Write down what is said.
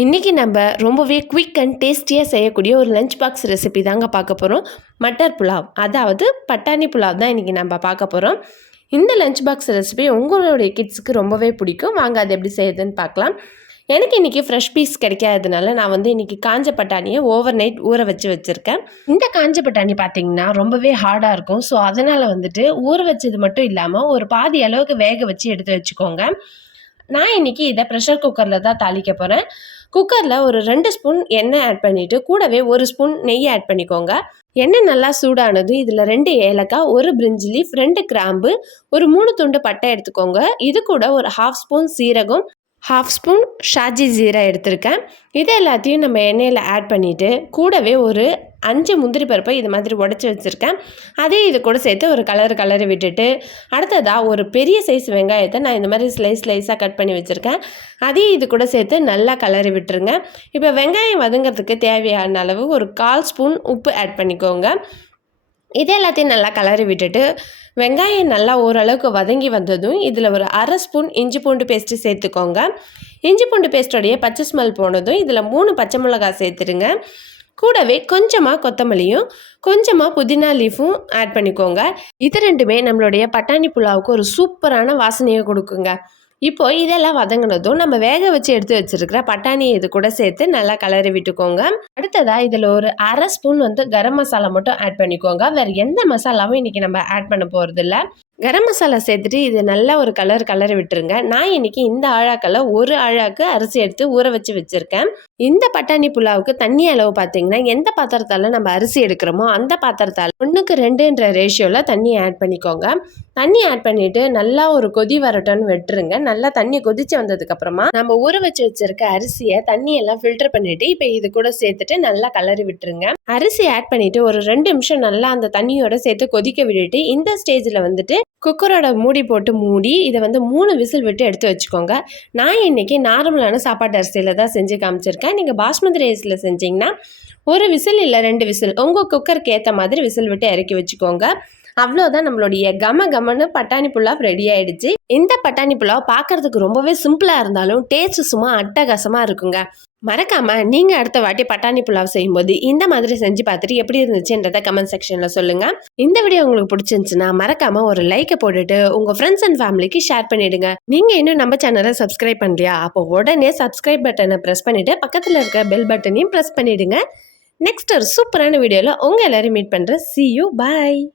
இன்றைக்கி நம்ம ரொம்பவே குவிக் அண்ட் டேஸ்டியாக செய்யக்கூடிய ஒரு லஞ்ச் பாக்ஸ் ரெசிபி தாங்க பார்க்க போகிறோம். மட்டர் புலாவ், அதாவது பட்டாணி புலாவ் தான் இன்றைக்கி நம்ம பார்க்க போகிறோம். இந்த லஞ்ச் பாக்ஸ் ரெசிபி உங்களுடைய கிட்ஸுக்கு ரொம்பவே பிடிக்கும். வாங்க அது எப்படி செய்யுதுன்னு பார்க்கலாம். எனக்கு இன்றைக்கி ஃப்ரெஷ் பீஸ் கிடைக்காததுனால நான் இன்றைக்கி காஞ்ச பட்டாணியை ஓவர் நைட் ஊற வச்சுருக்கேன். இந்த காஞ்ச பட்டாணி பார்த்திங்கன்னா ரொம்பவே ஹார்டாக இருக்கும். ஸோ அதனால் ஊற வச்சது மட்டும் இல்லாமல் ஒரு பாதி அளவுக்கு வேக வச்சு எடுத்து வச்சுக்கோங்க. நான் இன்றைக்கி இதை ப்ரெஷர் குக்கரில் தான் தாளிக்க போகிறேன். குக்கரில் ஒரு 2 ஸ்பூன் எண்ணெய் ஆட் பண்ணிவிட்டு கூடவே 1 ஸ்பூன் நெய் ஆட் பண்ணிக்கோங்க. எண்ணெய் நல்லா சூடானதும் இதில் 2 ஏலக்காய், 1 பிரிஞ்சி லீஃப், 2 கிராம்பு, ஒரு 3 துண்டு பட்டை எடுத்துக்கோங்க. இது கூட ஒரு 1/2 ஸ்பூன் சீரகம், 1/2 ஸ்பூன் ஷாஜி ஜீரா எடுத்திருக்கேன். இது எல்லாத்தையும் நம்ம எண்ணெயில் ஆட் பண்ணிவிட்டு கூடவே ஒரு 5 முந்திரி பருப்பை இது மாதிரி உடச்சி வச்சுருக்கேன். அதே இது கூட சேர்த்து ஒரு கலரி விட்டுட்டு அடுத்ததாக ஒரு பெரிய சைஸ் வெங்காயத்தை நான் இந்த மாதிரி ஸ்லைஸாக கட் பண்ணி வச்சுருக்கேன். அதையும் இது கூட சேர்த்து நல்லா கலரி விட்டுருங்க. இப்போ வெங்காயம் வதங்கிறதுக்கு தேவையான அளவு ஒரு 1/4 ஸ்பூன் உப்பு ஆட் பண்ணிக்கோங்க. இது எல்லாத்தையும் நல்லா கலரி விட்டுட்டு வெங்காயம் நல்லா ஓரளவுக்கு வதங்கி வந்ததும் இதில் ஒரு 1/2 ஸ்பூன் இஞ்சி பூண்டு பேஸ்ட்டு சேர்த்துக்கோங்க. இஞ்சி பூண்டு பேஸ்ட்டோடைய பச்சை ஸ்மெல் போனதும் இதில் 3 பச்சை மிளகாய் சேர்த்துருங்க. கூடவே கொஞ்சமாக கொத்தமல்லியும் கொஞ்சமாக புதினா லீஃபும் ஆட் பண்ணிக்கோங்க. இது ரெண்டுமே நம்மளுடைய பட்டாணி புலாவுக்கு ஒரு சூப்பரான வாசனையை கொடுக்குங்க. இப்போது இதெல்லாம் வதங்கினதும் நம்ம வேக வச்சு எடுத்து வச்சுருக்கிற பட்டாணியை இது கூட சேர்த்து நல்லா கலரி விட்டுக்கோங்க. அடுத்ததாக இதில் ஒரு 1/2 ஸ்பூன் கரம் மசாலா மட்டும் ஆட் பண்ணிக்கோங்க. வேறு எந்த மசாலாவும் இன்றைக்கி நம்ம ஆட் பண்ண போகிறதில்ல. கரம் மசாலா சேர்த்துட்டு இது நல்லா ஒரு கலரி விட்டுருங்க. நான் இன்றைக்கி இந்த ஆழாக்கில் ஒரு ஆழாக்கு அரிசி எடுத்து ஊற வச்சு வச்சுருக்கேன். இந்த பட்டாணி புலாவுக்கு தண்ணி அளவு பார்த்திங்கன்னா எந்த பாத்திரத்தால் நம்ம அரிசி எடுக்கிறோமோ அந்த பாத்திரத்தால் 1க்கு 2ன்ற ரேஷியோவில் தண்ணி ஆட் பண்ணிக்கோங்க. தண்ணி ஆட் பண்ணிவிட்டு நல்லா ஒரு கொதி வரட்டும்னு விட்டுருங்க. நல்லா தண்ணி கொதிச்சு வந்ததுக்கப்புறமா நம்ம ஊற வச்சு வச்சுருக்க அரிசியை தண்ணியெல்லாம் ஃபில்டர் பண்ணிவிட்டு இப்போ இது கூட சேர்த்துட்டு நல்லா கலரி விட்டுருங்க. அரிசி ஆட் பண்ணிவிட்டு ஒரு 2 நிமிஷம் நல்லா அந்த தண்ணியோட சேர்த்து கொதிக்க விட்டுட்டு இந்த ஸ்டேஜில் குக்கரோட மூடி போட்டு மூடி இதை 3 விசில் விட்டு எடுத்து வச்சுக்கோங்க. நான் இன்றைக்கி நார்மலான சாப்பாட்டு அரிசியில் தான் செஞ்சு காமிச்சிருக்கேன். நீங்கள் பாஸ்மதி ரைஸில் செஞ்சிங்கன்னா 1 விசில் இல்லை 2 விசில் உங்கள் குக்கருக்கு ஏற்ற மாதிரி விசில் விட்டு இறக்கி வச்சுக்கோங்க. அவ்வளோதான், நம்மளுடைய கமன்னு பட்டாணி புலாவ் ரெடி ஆகிடுச்சு. இந்த பட்டாணி புலாவ் பார்க்குறதுக்கு ரொம்பவே சிம்பிளாக இருந்தாலும் டேஸ்ட் சும்மா அட்டகாசமாக இருக்குங்க. மறக்காமல் நீங்கள் அடுத்த வாட்டி பட்டாணி புலாவ் செய்யும்போது இந்த மாதிரி செஞ்சு பார்த்துட்டு எப்படி இருந்துச்சுன்றதை கமெண்ட் செக்ஷனில் சொல்லுங்கள். இந்த வீடியோ உங்களுக்கு பிடிச்சிருந்துச்சுன்னா மறக்காமல் ஒரு லைக்கை போட்டுட்டு உங்கள் ஃப்ரெண்ட்ஸ் அண்ட் ஃபேமிலிக்கு ஷேர் பண்ணிவிடுங்க. நீங்கள் இன்னும் நம்ம சேனலை சப்ஸ்கிரைப் பண்ணலையா? அப்போ உடனே சப்ஸ்கிரைப் பட்டனை ப்ரெஸ் பண்ணிவிட்டு பக்கத்தில் இருக்க பெல் பட்டனையும் ப்ரெஸ் பண்ணிவிடுங்க. நெக்ஸ்ட் ஒரு சூப்பரான வீடியோவில் உங்கள் எல்லோரும் மீட் பண்ணுறேன். See you, bye.